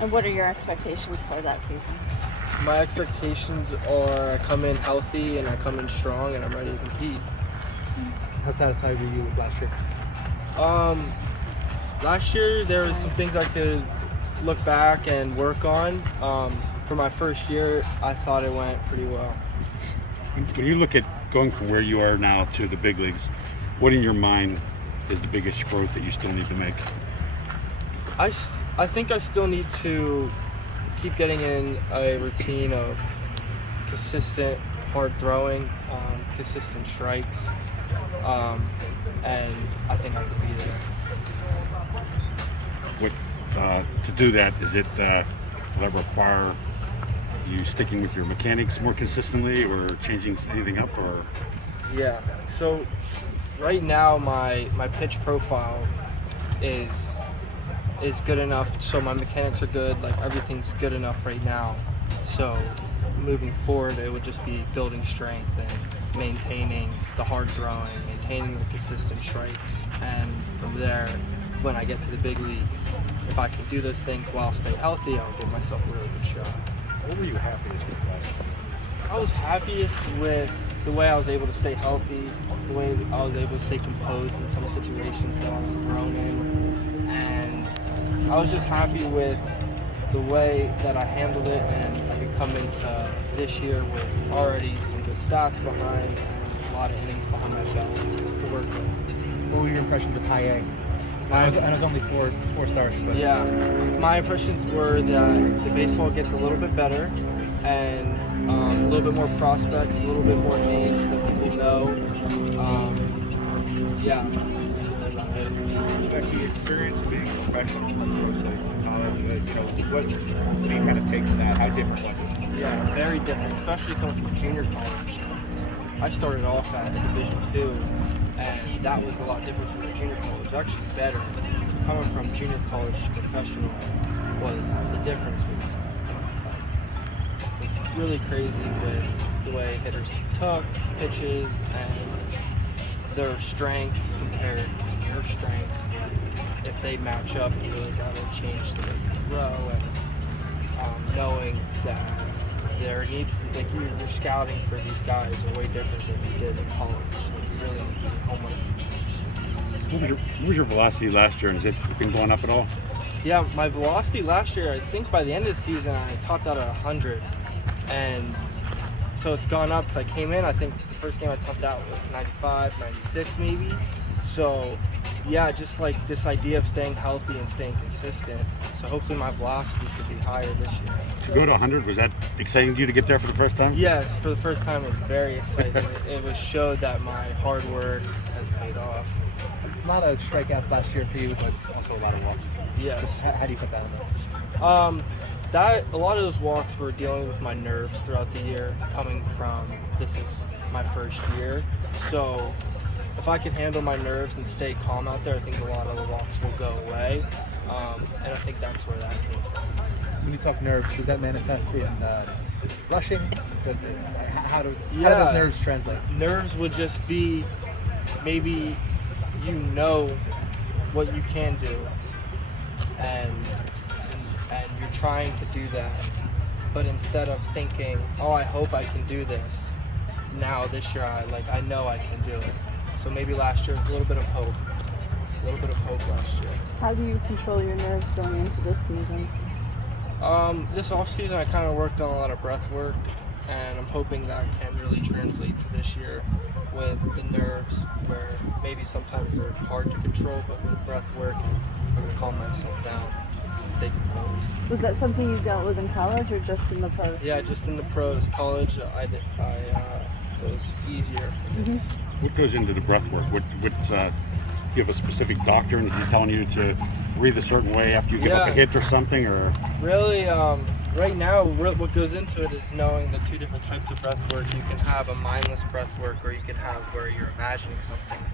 And what are your expectations for that season? My expectations are I come in healthy and I come in strong and I'm ready to compete. How satisfied were you with last year? Um, Last year there was some things I could look back and work on. For my first year, I thought it went pretty well. When you look at going from where you are now to the big leagues, what in your mind is the biggest growth that you still need to make? I think I still need to keep getting in a routine of consistent hard throwing, consistent strikes, and I think I could be there. What to do that? Is it will that require you sticking with your mechanics more consistently, or changing anything up, or? Yeah. So right now my pitch profile is good enough. So my mechanics are good. Like everything's good enough right now. So moving forward, it would just be building strength and maintaining the hard throwing, maintaining the consistent strikes, and from there, when I get to the big leagues, if I can do those things while stay healthy, I'll give myself a really good shot. What were you happiest with last year? I was happiest with the way I was able to stay healthy, the way I was able to stay composed in some situations that I was thrown in, and I was just happy with the way that I handled it, and I could come into this year with already some good stats behind and a lot of innings behind my belt to work with. What were your impressions of high A? I know it was only four starts, but Yeah, my impressions were that the baseball gets a little bit better and a little bit more prospects, a little bit more names that people know. Yeah. Like the experience of being a professional as opposed to college, what do you kind of take from that? How different was it? Yeah, very different, especially coming from junior college. I started off at Division II, and that was a lot different from the junior college. Actually, better. Coming from junior college to professional was the difference was really crazy with the way hitters took pitches and their strengths compared to your strengths. Like, if they match up, you really gotta change the way you throw, and knowing that there needs to, like you're scouting for these guys are way different than you did in college. Like, you really need to do homework. What was your velocity last year, and has it been going up at all? Yeah, my velocity last year, I think by the end of the season, I topped out at 100. And so it's gone up. 'Cause I came in, I think the first game I topped out was 95, 96 maybe. So yeah, just like this idea of staying healthy and staying consistent. So hopefully my velocity could be higher this year. To go to 100, was that exciting to you to get there for the first time? Yes, for the first time, it was very exciting. It was showed that my hard work has paid off. a lot of strikeouts last year for you, but also a lot of walks. Yes. How do you put that in this? That a lot of those walks were dealing with my nerves throughout the year, coming from this is my first year. So if I can handle my nerves and stay calm out there, I think a lot of the walks will go away. And I think that's where that came from. When you talk nerves, does that manifest in rushing? How do those nerves translate? Nerves would just be maybe you know what you can do, and you're trying to do that, but instead of thinking, oh, I hope I can do this, now this year I know I can do it. So maybe last year was a little bit of hope last year. How do you control your nerves going into this season? This off season I kind of worked on a lot of breath work, and I'm hoping that can really translate to this year with the nerves, where maybe sometimes they're hard to control, but with breath work, I'm gonna calm myself down, stay composed. Was that something you dealt with in college or just in the pros? Yeah, just in the pros. College, it was easier. Mm-hmm. What goes into the breath work? Do you have a specific doctor, and is he telling you to breathe a certain way after you give up a hit or something, or? Really, right now, what goes into it is knowing the two different types of breath work. You can have a mindless breath work, or you can have where you're imagining something.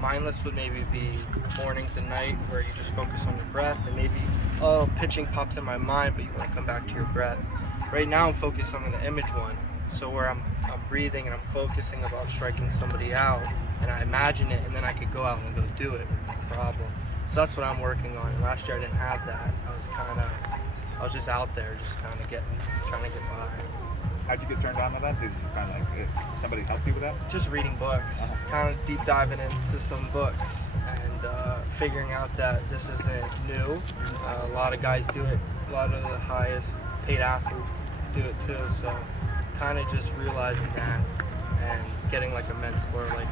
Mindless would maybe be mornings and night, where you just focus on your breath, and maybe, oh, pitching pops in my mind, but you want to come back to your breath. Right now, I'm focused on the image one. So where I'm breathing and I'm focusing about striking somebody out, and I imagine it, and then I could go out and go do it with no problem. So that's what I'm working on. And last year I didn't have that. I was kind of I was just out there, just kind of trying to get by. How'd you get turned on to that? Did you find somebody help you with that? Just reading books, kind of deep diving into some books, and figuring out that this isn't new. A lot of guys do it. A lot of the highest paid athletes do it too. So kind of just realizing that and getting like a mentor like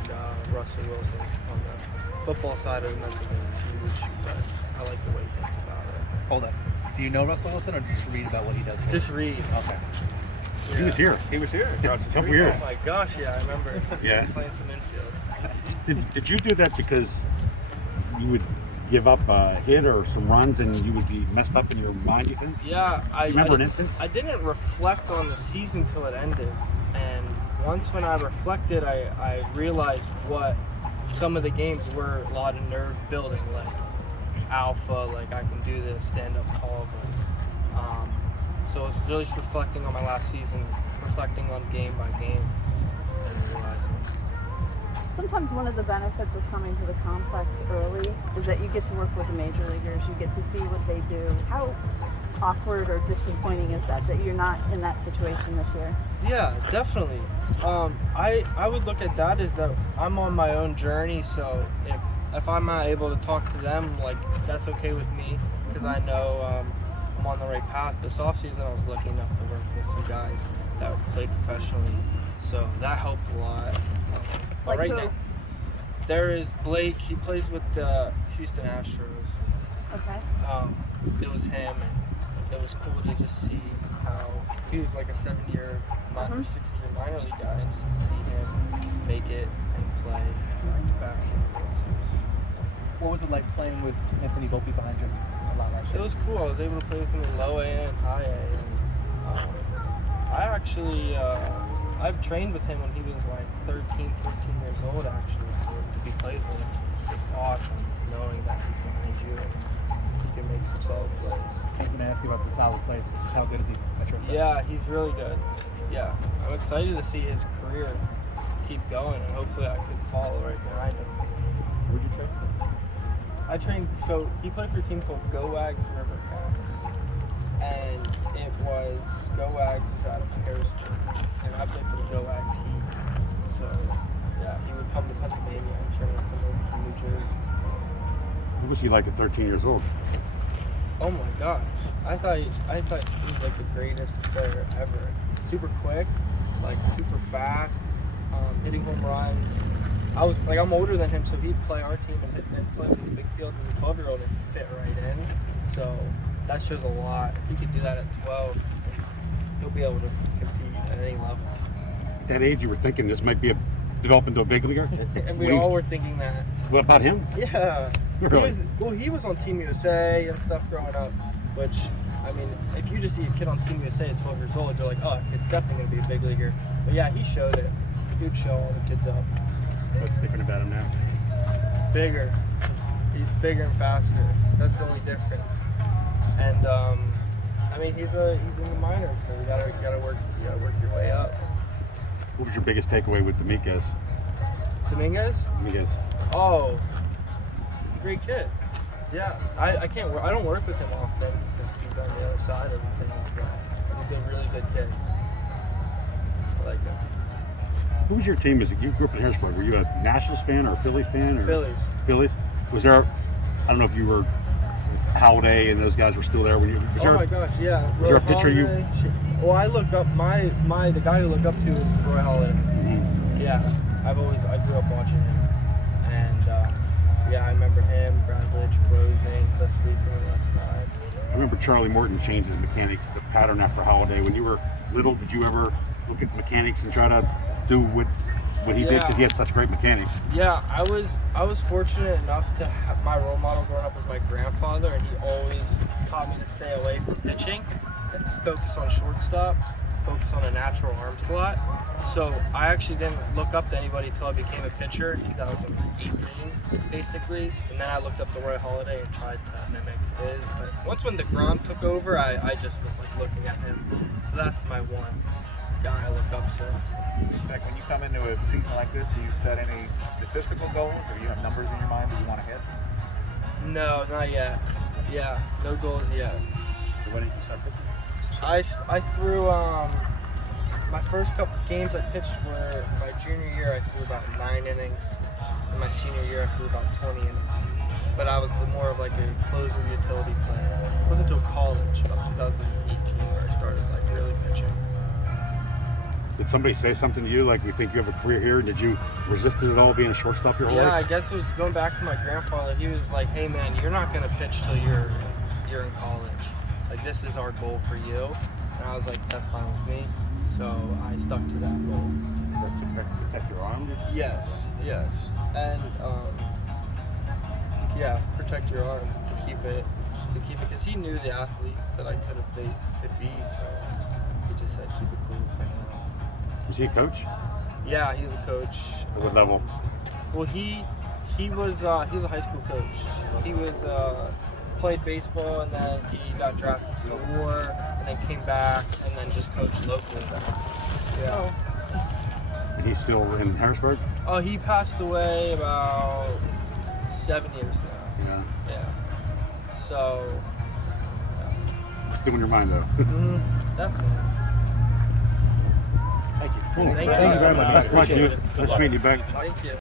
Russell Wilson on the football side of the mental game is huge. But I like the way he thinks about it. Hold on. Do you know Russell Wilson, or just read about what he does? Just read. Okay. He was here. He was here. A couple years. Oh my gosh, yeah, I remember. Yeah. Playing some infield. Did you do that because you would give up a hit or some runs and you would be messed up in your mind, you think? Yeah, I Remember an instance? I didn't reflect on the season till it ended, and once when I reflected, I realized what some of the games were a lot of nerve building, like alpha, like I can do this, stand up tall, but so I was really just reflecting on my last season, reflecting on game by game, and realizing. Sometimes one of the benefits of coming to the complex early is that you get to work with the major leaguers. You get to see what they do. How awkward or disappointing is that you're not in that situation this year? Yeah, definitely. I would look at that as that I'm on my own journey, so if I'm not able to talk to them, like that's okay with me, because I know I'm on the right path. This offseason I was lucky enough to work with some guys that played professionally, so that helped a lot. But Like right who? now, there is Blake. He plays with the Houston Astros. Okay. It was him, and it was cool to just see how he was like a 7-year, 6-year minor league guy, and just to see him make it and play back. What was it like playing with Anthony Volpe behind you a lot last It year? was cool. I was able to play with him in low A and high A. And, I actually, I've trained with him when he was like 13, 14 years old actually. So to be played with him, it's awesome knowing that he's behind you and he can make some solid plays. I was going to ask you about the solid plays. Just how good is he at shortstop? Yeah, he's really good. Yeah, I'm excited to see his career keep going, and hopefully I could follow right behind him. Where'd you train? I trained, so he played for a team called Go Wags River Cats, and it was Go Wags was out of Harrisburg, and I played for the Go Wags Heat. So yeah, he would come to Pennsylvania and train come over from New Jersey. What was he like at 13 years old? Oh my gosh, I thought he was like the greatest player ever. Super quick, like super fast, hitting home runs. I'm older than him, so he'd play our team and play with these big fields as a 12-year-old and fit right in. So that shows a lot. If he could do that at 12, he'll be able to compete at any level. At that age, you were thinking this might be develop into a big leaguer? And we all were thinking that. What about him? Yeah. Really? He was on Team USA and stuff growing up, which, I mean, if you just see a kid on Team USA at 12 years old, you're like, oh, kid's definitely going to be a big leaguer. But yeah, he showed it. He would show all the kids up. What's different about him now? Bigger. He's bigger and faster. That's the only difference. And I mean, he's in the minors, so you gotta work your way up. What was your biggest takeaway with Dominguez? Dominguez? Oh, great kid. Yeah, I don't work with him often because he's on the other side of things, but he's a really good kid. I like him. Who was your team? You grew up in Harrisburg. Were you a Nationals fan or a Philly fan? Or Phillies. Phillies? Was there, I don't know if you were, Holiday and those guys were still there when you, was Oh there, my gosh, yeah. was there a pitcher you? Well, I look up the guy who look up to is Roy Holiday. Mhm. Yeah, I grew up watching him, and yeah, I remember him, Bradley closing, Cliff Lee from the left side. I remember Charlie Morton changed his mechanics, the pattern after Holiday. When you were little, did you ever look at mechanics and try to do what he did because he had such great mechanics? Yeah, I was fortunate enough to have my role model growing up was my grandfather, and he always taught me to stay away from pitching and focus on shortstop, focus on a natural arm slot. So I actually didn't look up to anybody until I became a pitcher in 2018, basically. And then I looked up to Roy Holiday and tried to mimic his. But once when DeGrom took over, I just was like looking at him. So that's my one guy I look up to. Beck, when you come into a season like this, do you set any statistical goals, or you have numbers in your mind that you want to hit? No, not yet. Yeah, no goals yet. So when did you start pitching? I threw my first couple games I pitched were my junior year. I threw about 9 innings. In my senior year, I threw about 20 innings. But I was more of like a closer utility player. It wasn't until college, about 2018, where I started like really pitching. Did somebody say something to you like, we think you have a career here? Did you resist it at all, being a shortstop your whole Yeah, I life? guess it was going back to my grandfather. He was like, "Hey man, you're not gonna pitch till you're in college. Like this is our goal for you." And I was like, "That's fine with me." So I stuck to that goal. Is that to protect your arm? Yes, and yeah, protect your arm to keep it, because he knew the athlete that I could be. So he just said keep it cool for now. Is he a coach? Yeah, he's a coach. At what level? Well, he was a high school coach. He was played baseball, and then he got drafted to the war, and then came back, and then just coached locally there. Yeah. And he's still in Harrisburg? Oh, he passed away about 7 years now. Yeah. Yeah. So. Still in your mind though. Definitely. Thank you. Thank you very much. Nice to meet you. Appreciate it. Nice meeting you, Beck. Thank you.